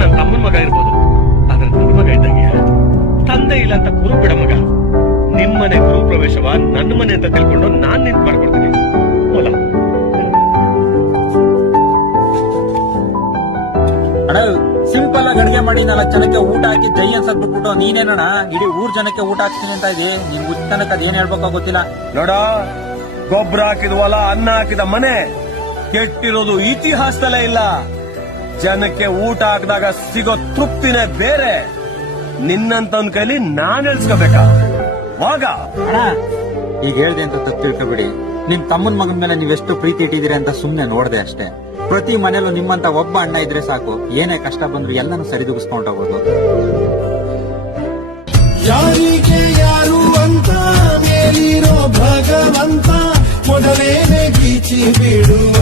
ನನ್ನ ತಮ್ಮನ ಮಗ ಇರ್ಬೋದು, ಆದ್ರೆ ನನ್ನ ಮಗ ಇದ್ದಂಗೆ. ತಂದೆ ಇಲ್ಲ ಅಂತ ಕುರು ಬಿಡ ಮಗ. ನಿಮ್ಮನೆ ಗೃಹ ಪ್ರವೇಶವ ನನ್ನ ಮನೆ ಅಂತ ತಿಳ್ಕೊಂಡು ನಾನ್ ನಿಂತು ಮಾಡ್ಕೊಡ್ತೀನಿ. ಹೋಲ ಅಣ್ಣ, ಸಿಂಪಲ್ ಆಗಿ ಅಡಿಗೆ ಮಾಡಿ 4 ಜನಕ್ಕೆ ಊಟ ಹಾಕಿ ಜೈ ಅನ್ಸಟ್ಬಿಟ್ಬಿಟ್ಟು ನೀನೇನಣ್ಣ ಇಡೀ ಊರ್ ಜನಕ್ಕೆ ಊಟ ಹಾಕ್ತೀನಿ ಅಂತ ಇದೆ. ನಿಮ್ಗೆ ಉತ್ತನಕ್ಕೆ ಅದೇನ್ ಹೇಳ್ಬೇಕೋ ಗೊತ್ತಿಲ್ಲ. ನೋಡ, ಗೊಬ್ಬರ ಹಾಕಿದ ಹೊಲ, ಅನ್ನ ಹಾಕಿದ ಮನೆ ಕೆಟ್ಟಿರೋದು ಇತಿಹಾಸದಲ್ಲೇ ಇಲ್ಲ. ಜನಕ್ಕೆ ಊಟ ಹಾಕಿದಾಗ ಸಿಗೋ ತೃಪ್ತಿನೇ ಬೇರೆ. ನಿನ್ನಂತವನ್ ಕೈಲಿ ನಾನ್ ಹೇಳ್ಸ್ಕೋಬೇಕಾ? ವಾಗ ಅಣ್ಣ, ಈಗ ಹೇಳ್ದೆ ಅಂತ ತಪ್ಪು ತಿಳ್ಕೊಬೇಡಿ. ನಿಮ್ ತಮ್ಮನ್ ಮಗನ ಮೇಲೆ ನೀವೆಷ್ಟು ಪ್ರೀತಿ ಇಟ್ಟಿದ್ದೀರಿ ಅಂತ ಸುಮ್ನೆ ನೋಡ್ದೆ ಅಷ್ಟೇ. ಪ್ರತಿ ಮನೇಲೂ ನಿಮ್ಮಂತ ಒಬ್ಬ ಅಣ್ಣ ಇದ್ರೆ ಸಾಕು, ಏನೇ ಕಷ್ಟ ಬಂದ್ರು ಎಲ್ಲಾನು ಸರಿದೂಗಿಸ್ಕೊಂಡು ಹೋಗೋದು. ಯಾರಿಗೆ ಯಾರು ಅಂತ ಮೇಲಿರೋ ಭಗವಂತ ಮೊದಲೇನೆ ಗೀಚಿ ಬಿಡುವ.